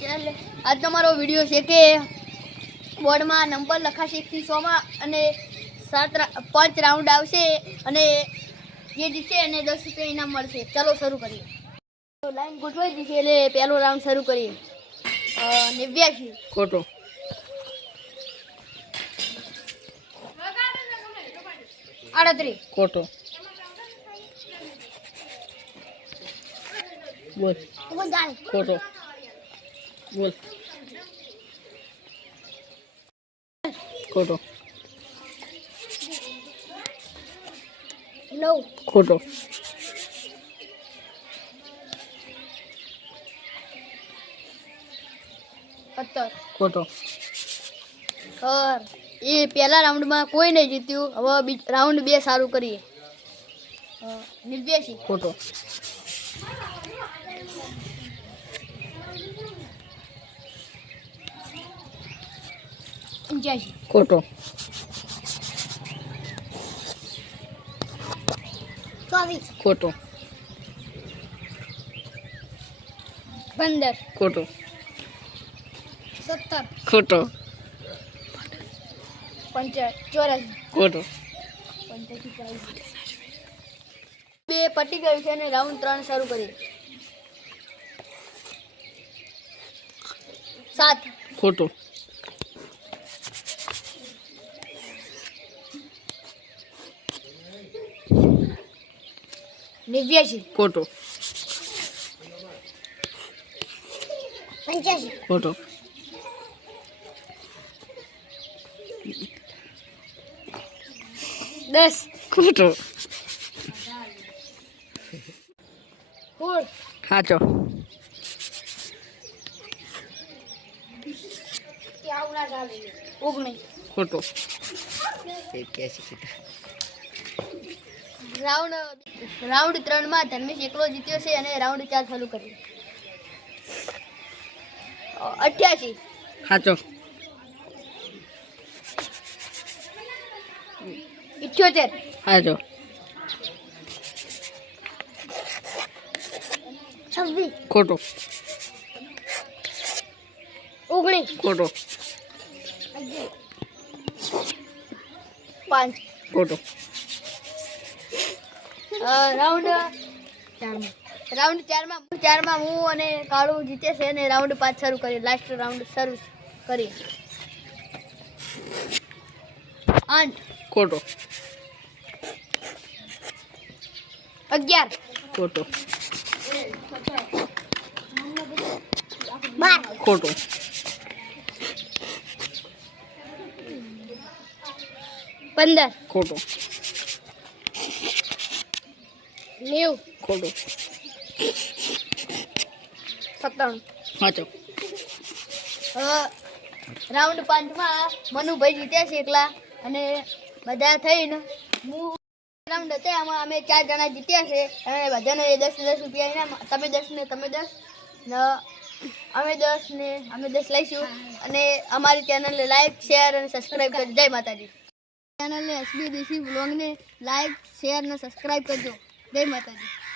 Channel આજનો મારો video છે કે બોર્ડમાં નંબર લખાશે એકથી સોમાં અને સાત પાંચ રાઉન્ડ આવશે અને જે જીતશે એને દસ રૂપિયા ઇનામ મળશે. ચાલો શરૂ કરીએ. લાઈન ગોઠવાઈ દીધી એટલે પહેલો રાઉન્ડ શરૂ કરીએ. નેવ્યાસી ખોટો. આડત્રીસ. ખોટો. બોલ. ખોટો. બોલ. ખોટો. ખોટો. અત્તર ખોટો. એ પહેલા રાઉન્ડમાં કોઈ નહીં જીત્યું. હવે રાઉન્ડ બે સારું કરીએ. નિર્દેશી. ખોટો. ખોટો. ખોટો. પંદર. ખોટો. સત્તર. ખોટો. પંચાયત ચોરાસી. ખોટો. બે પટી ગયું છે અને રાઉન્ડ ત્રણ શરૂ કરીએ સાત. ખોટો. નેવ્યાસી ખોટો. પંચ્યાસી. ખોટો. દસ. ખોટો. સાચો ખોટો. રાઉન્ડ રાઉન્ડ ત્રણમાં ધર્મેશ એકલો જીત્યો છે અને રાઉન્ડ ચાર ચાલુ કરીએ અઠ્યાસી. સાચો ઇઠ્યોતેર. સાચો છવ્વીસ. ખોટો. ઓગણીસ. ખોટો. પાંચ. ખોટો. રાઉન્ડ રાઉન્ડ ચારમાં ચારમાં હું અને કાળુ જીતે છે અને રાઉન્ડ પાંચ શરૂ કરી લાસ્ટ રાઉન્ડ શરૂ કરી આઠ ખોટો. અગિયાર. ખોટો. બાર. ખોટો. પંદર. ખોટો. નેવું ખોટો સત્તાણું. વાંચો રાઉન્ડ પાંચમાં મનુભાઈ જીત્યા છે એકલા અને બધા થઈને હું રાઉન્ડ હતા આમાં અમે ચાર જણા જીત્યા છે અને બધાને દસ દસ રૂપિયા ઇનામ તમે દસ ને તમે દસ. ને અમે દસ ને અમે દસ લઈશું. અને અમારી ચેનલને લાઈક શેર અને સબસ્ક્રાઈબ કરજો. જય માતાજી. ચેનલને એસબી દેશી બ્લોગને લાઈક શેર અને સબસ્ક્રાઈબ કરજો. જય માતાજી.